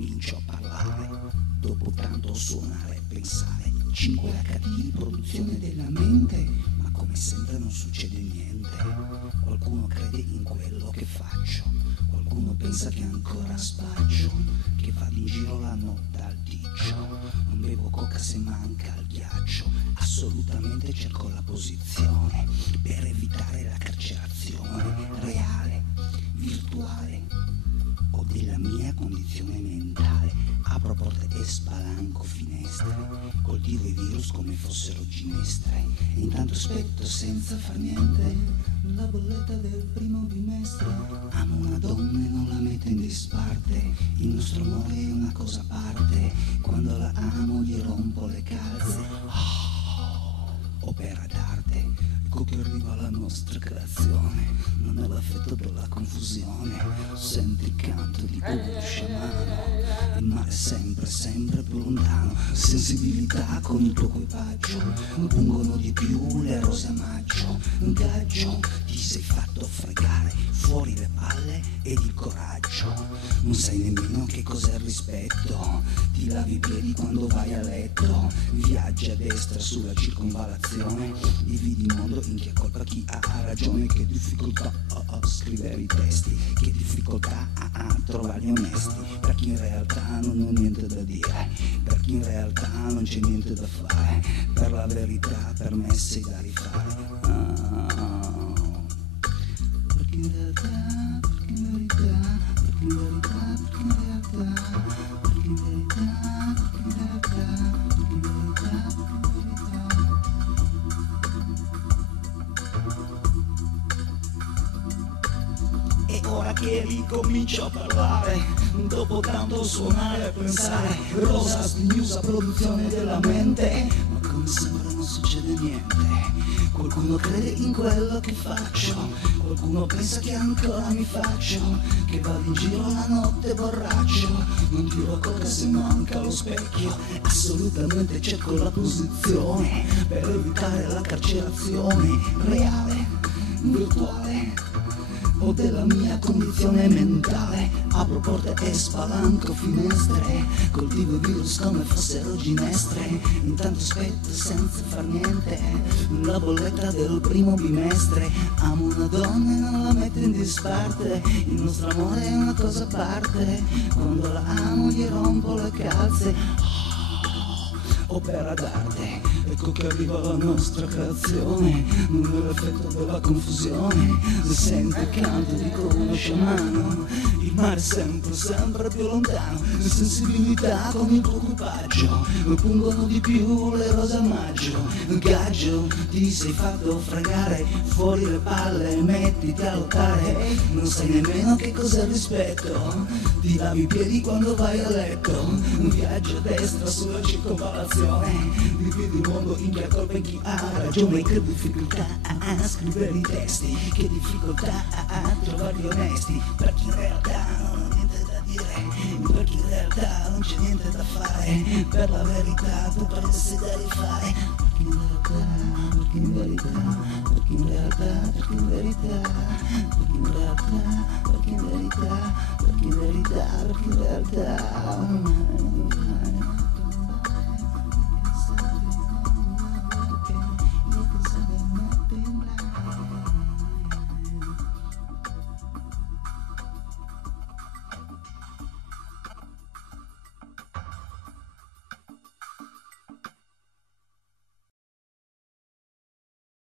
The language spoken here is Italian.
ricomincio a parlare, dopo tanto suonare e pensare. 5 HD di produzione della mente, ma come sempre non succede niente. Qualcuno crede in quello che faccio, qualcuno pensa che ancora spaccio, che vado in giro la notte al ticcio. Non bevo coca se manca il ghiaccio, assolutamente cerco la posizione per evitare la carcerazione reale, virtuale o della mia condizione mentale. Apro porte e spalanco finestre, coltivo i virus come fossero ginestre, e intanto aspetto senza far niente la bolletta del primo bimestre. Amo una donna e non la metto in disparte, il nostro amore è una cosa a parte, quando la amo gli rompo le calze. Opera d'arte, ecco che arriva la nostra creazione, non è l'affetto della confusione, senti il canto di quello sciamano, il mare sempre, sempre più lontano, sensibilità con il tuo equipaggio, pungono di più le rose a maggio, un gaggio, ti sei fatto fregare, fuori le palle ed il coraggio, non sai nemmeno che cos'è il rispetto, ti lavi i piedi quando vai a letto, viaggi a destra sulla circonvallazione, dividi il mondo in chi ha colpa, chi ha ragione, che difficoltà a scrivere i testi, che difficoltà a trovarli onesti, per chi in realtà non ha niente da dire, per chi in realtà non c'è niente da fare, per la verità per me sei da rifare. Perché in realtà, perché in verità, perché in verità, perché in realtà, perché in verità, perché in realtà, perché in verità, perché in verità. E ora che ricomincio a parlare, dopo tanto suonare e pensare, rosa sdignosa produzione della mente, ma come sempre non succede niente. Qualcuno crede in quello che faccio, qualcuno pensa che ancora mi faccio, che vado in giro la notte borraccio, non tiro coca se manca lo specchio, assolutamente cerco la posizione per evitare la carcerazione reale, virtuale o della mia condizione mentale. Apro porte e spalanco finestre, coltivo i virus come fossero ginestre, intanto aspetto senza far niente la bolletta del primo bimestre. Amo una donna e non la metto in disparte, il nostro amore è una cosa a parte, quando la amo gli rompo le calze. Opera d'arte, ecco che arriva la nostra creazione, non è l'effetto della confusione, si sente il canto di uno sciamano, il mare sempre, sempre più lontano, sensibilità con il tuo equipaggio, pungono di più le rose a maggio, gaggio, ti sei fatto fregare, fuori le palle, mettiti a lottare, non sai nemmeno che cos'è il rispetto, ti lavi i piedi quando vai a letto, viaggi a destra sulla circonvallazione, dividi il mondo in chi ha colpa e chi ha ragione, che difficoltà a scrivere i testi, che difficoltà a trovarli onesti, per chi in realtà non ha niente da dire, per chi in realtà non c'è niente da fare, per la verità tu paressi da rifare, perché in realtà, perché in verità, perché in realtà, perché in verità, perché in realtà, perché in verità, perché in verità, perché in realtà.